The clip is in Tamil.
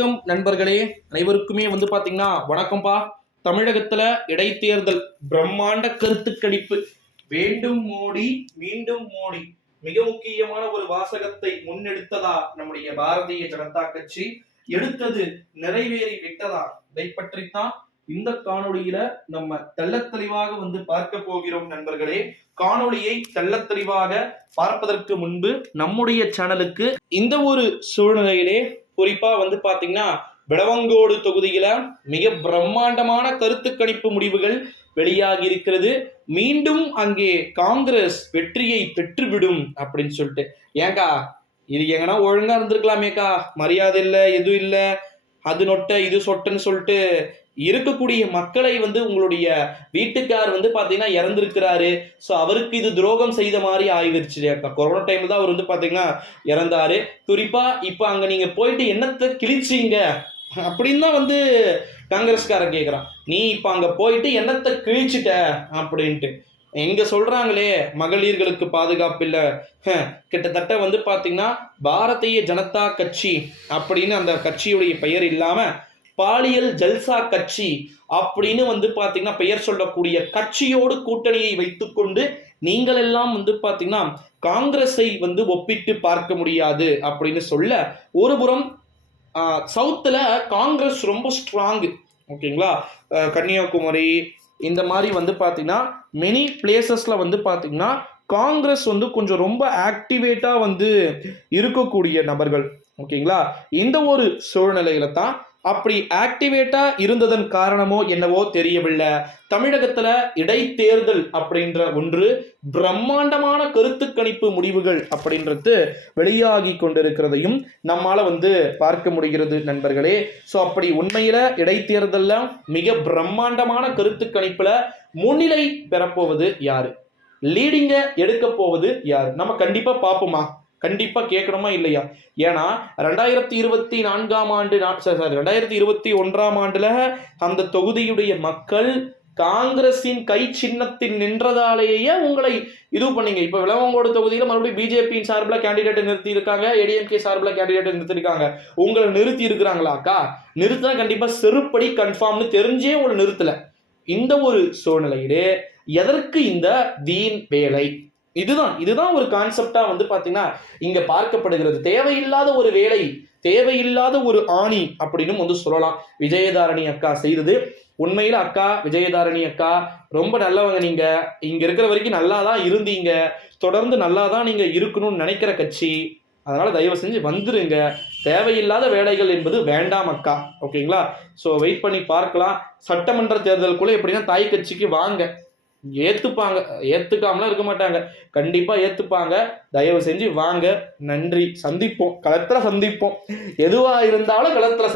வணக்கம் நண்பர்களே, அனைவருக்குமே பாத்தீங்கன்னா வணக்கம்பா. தமிழகத்துல இடைத்தேர்தல் பிரம்மாண்ட கருத்து கணிப்பு. வேண்டும் மோடி மீண்டும் மோடி மிக முக்கியமான ஒரு வாசகத்தை முன்னெடுத்ததா நம்முடைய பாரதிய ஜனதா கட்சி எடுத்தது நிறைவேறி விட்டதா? இதை பற்றித்தான் இந்த காணொளியில நம்ம தெள்ளத் தெளிவாக பார்க்க போகிறோம் நண்பர்களே. காணொளியை தெள்ளத் தெளிவாக பார்ப்பதற்கு முன்பு நம்முடைய சேனலுக்கு இந்த ஒரு சூழ்நிலையிலே குறிப்பா பாத்தீங்கன்னா விளவங்கோடு தொகுதியில மிக பிரம்மாண்டமான கருத்து கணிப்பு முடிவுகள் வெளியாகி இருக்கிறது. மீண்டும் அங்கே காங்கிரஸ் வெற்றியை பெற்றுவிடும் அப்படின்னு சொல்லிட்டு. ஏங்கா இது எங்கன்னா ஒழுங்கா இருந்திருக்கலாமேக்கா, மரியாதை இல்லை, எதுவும் இல்லை, அது நொட்ட இது சொட்டன்னு சொல்லிட்டு இருக்கக்கூடிய மக்களை உங்களுடைய வீட்டுக்கார் பாத்தீங்கன்னா இறந்திருக்கிறாரு. ஸோ அவருக்கு இது துரோகம் செய்த மாதிரி ஆயிடுச்சு. கொரோனா டைம்ல தான் அவர் பாத்தீங்கன்னா இறந்தாரு. குறிப்பா இப்ப அங்க நீங்க போயிட்டு என்னத்தை கிழிச்சீங்க அப்படின்னு தான் காங்கிரஸ்காரன் கேட்கிறான். நீ இப்ப அங்க போயிட்டு என்னத்தை கிழிச்சிட்ட அப்படின்ட்டு. எங்க சொல்றாங்களே மகளிர்களுக்கு பாதுகாப்பு இல்லை, கிட்டத்தட்ட பாத்தீங்கன்னா பாரதிய ஜனதா கட்சி அப்படின்னு அந்த கட்சியுடைய பெயர் இல்லாம பாலியல் ஜல்சா கட்சி அப்படின்னு பாத்தீங்கன்னா பெயர் சொல்லக்கூடிய கட்சியோடு கூட்டணியை வைத்துக்கொண்டு நீங்கள் எல்லாம் பாத்தீங்கன்னா காங்கிரஸை ஒப்பிட்டு பார்க்க முடியாது அப்படின்னு சொல்ல, ஒரு புறம் சவுத்துல காங்கிரஸ் ரொம்ப ஸ்ட்ராங், ஓகேங்களா, கன்னியாகுமரி இந்த மாதிரி பாத்தீங்கன்னா மெனி பிளேசஸ்ல பாத்தீங்கன்னா காங்கிரஸ் கொஞ்சம் ரொம்ப ஆக்டிவேட்டா இருக்கக்கூடிய நபர்கள், ஓகேங்களா. இந்த ஒரு சூழ்நிலையில தான் அப்படி ஆக்டிவேட்டா இருந்ததன் காரணமோ என்னவோ தெரியவில்லை, தமிழகத்துல இடைத்தேர்தல் அப்படின்ற ஒன்று பிரம்மாண்டமான கருத்து கணிப்பு முடிவுகள் அப்படின்றது வெளியாகி கொண்டிருக்கிறதையும் நம்மால பார்க்க முடிகிறது நண்பர்களே. ஸோ அப்படி உண்மையில இடைத்தேர்தல்ல மிக பிரம்மாண்டமான கருத்து கணிப்புல முன்னிலை பெறப்போவது யாரு, லீடிங்க எடுக்க போவது யாரு, நம்ம கண்டிப்பா பார்ப்போமா? கண்டிப்பா கேட்கணுமா இல்லையா? ஏன்னா 2024ஆம் ஆண்டு 2021ஆம் ஆண்டுல அந்த தொகுதியுடைய மக்கள் காங்கிரசின் கை சின்னத்தில் நின்றதாலேயே உங்களை இது பண்ணீங்க. இப்ப விளவங்கோடு தொகுதியில மறுபடியும் பிஜேபி சார்பில் கேண்டிடேட் நிறுத்தி இருக்காங்க, ஏடிஎம்கே சார்பில் கேண்டிடேட் நிறுத்திருக்காங்க. உங்களை நிறுத்தி இருக்கிறாங்களாக்கா? நிறுத்தினா கண்டிப்பா செருப்படி கன்ஃபார்ம்னு தெரிஞ்சே உங்களை நிறுத்தல. இந்த ஒரு சூழ்நிலையிலே எதற்கு இந்த வீண் வேலை? இதுதான் ஒரு கான்செப்டா பாத்தீங்கன்னா இங்க பார்க்கப்படுகிறது. தேவையில்லாத ஒரு வேலை, தேவையில்லாத ஒரு ஆணி அப்படின்னு சொல்லலாம். விஜயதாரணி அக்கா செய்தது. உண்மையில அக்கா விஜயதாரணி அக்கா ரொம்ப நல்லவங்க. நீங்க இங்க இருக்கிற வரைக்கும் நல்லா தான் இருந்தீங்க, தொடர்ந்து நல்லா தான் நீங்க இருக்கணும்னு நினைக்கிற கட்சி. அதனால தயவு செஞ்சு வந்துருங்க. தேவையில்லாத வேலைகள் என்பது வேண்டாம் அக்கா, ஓகேங்களா. ஸோ வெயிட் பண்ணி பார்க்கலாம். சட்டமன்ற தேர்தலுக்குள்ள எப்படின்னா தாய் கட்சிக்கு வாங்க, ஏத்துப்பாங்க, ஏத்துக்காமலாம் இருக்க மாட்டாங்க, கண்டிப்பா ஏத்துப்பாங்க. தயவு செஞ்சு வாங்க. நன்றி. சந்திப்போம், களத்துல சந்திப்போம். எதுவா இருந்தாலும் களத்துல